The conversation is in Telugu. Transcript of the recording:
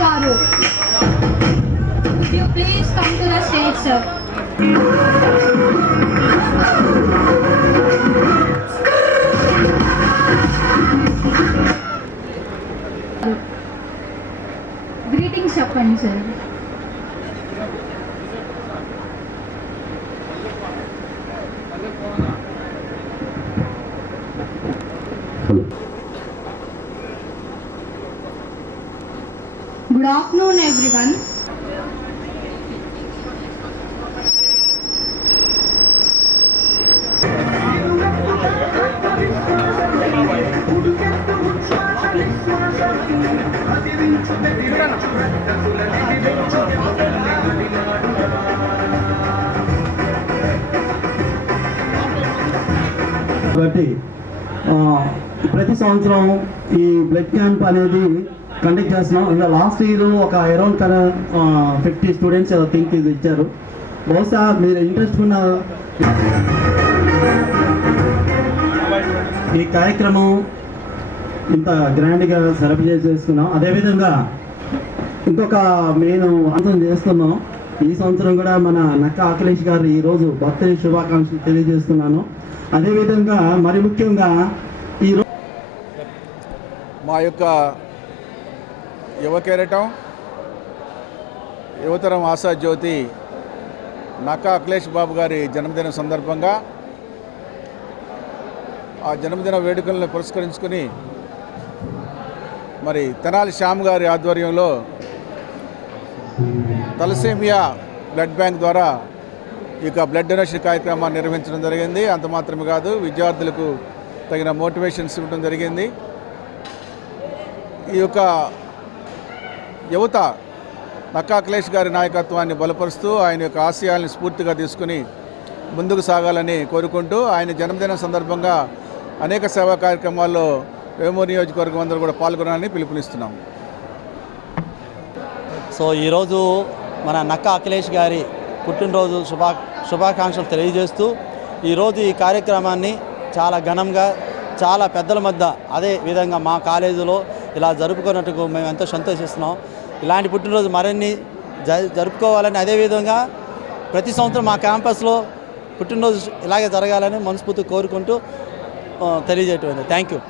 Garu, would you please come to the stage, sir? Greetings, చెప్పండి sir. Good afternoon, everyone. కాబట్టి ప్రతి సంవత్సరం ఈ బ్లడ్ క్యాంప్ అనేది కండక్ట్ చేస్తున్నాం. ఇంకా లాస్ట్ ఇయర్ ఒక అరౌండ్ 50 స్టూడెంట్స్ థింక్ ఇది ఇచ్చారు. బహుశా మీరు ఇంట్రెస్ట్ ఉన్న ఈ కార్యక్రమం ఇంత గ్రాండ్గా సెలబ్రేట్ చేసుకున్నాం. అదేవిధంగా ఇంకొక మెయిన్ అంశం చేస్తున్నాం. ఈ సంవత్సరం కూడా మన నక్క అఖిలేష్ గారు ఈరోజు బర్త్డే శుభాకాంక్షలు తెలియజేస్తున్నాను. అదేవిధంగా మరి ముఖ్యంగా ఈరోజు మా యొక్క యువ కెరటం యువతరం ఆశాజ్యోతి నక్కా అఖిలేష్ బాబు గారి జన్మదిన సందర్భంగా ఆ జన్మదిన వేడుకలను పురస్కరించుకుని మరి తెనాలి శ్యామ్ గారి ఆధ్వర్యంలో తలసేమియా బ్లడ్ బ్యాంక్ ద్వారా ఈ బ్లడ్ డొనేషన్ కార్యక్రమాన్ని నిర్వహించడం జరిగింది. అంత మాత్రమే కాదు, విద్యార్థులకు తగిన మోటివేషన్స్ ఇవ్వడం జరిగింది. ఈ యొక్క యువత నక్కా అఖిలేష్ గారి నాయకత్వాన్ని బలపరుస్తూ ఆయన యొక్క ఆశయాలను స్ఫూర్తిగా తీసుకుని ముందుకు సాగాలని కోరుకుంటూ ఆయన జన్మదినం సందర్భంగా అనేక సేవా కార్యక్రమాల్లో వేమూరు నియోజకవర్గం అందరూ కూడా పాల్గొనాలని పిలుపునిస్తున్నాం. సో ఈరోజు మన నక్కా అఖిలేష్ గారి పుట్టినరోజు శుభాకాంక్షలు తెలియజేస్తూ ఈరోజు ఈ కార్యక్రమాన్ని చాలా ఘనంగా చాలా పెద్దల మధ్య అదే విధంగా మా కాలేజీలో ఇలా జరుపుకున్నట్టుకు మేము ఎంతో సంతోషిస్తున్నాం. ఇలాంటి పుట్టినరోజు మరిన్ని జరుపుకోవాలని, అదేవిధంగా ప్రతి సంవత్సరం మా క్యాంపస్లో పుట్టినరోజు ఇలాగే జరగాలని మనస్ఫూర్తిగా కోరుకుంటూ తెలియజేయటం. Thank you.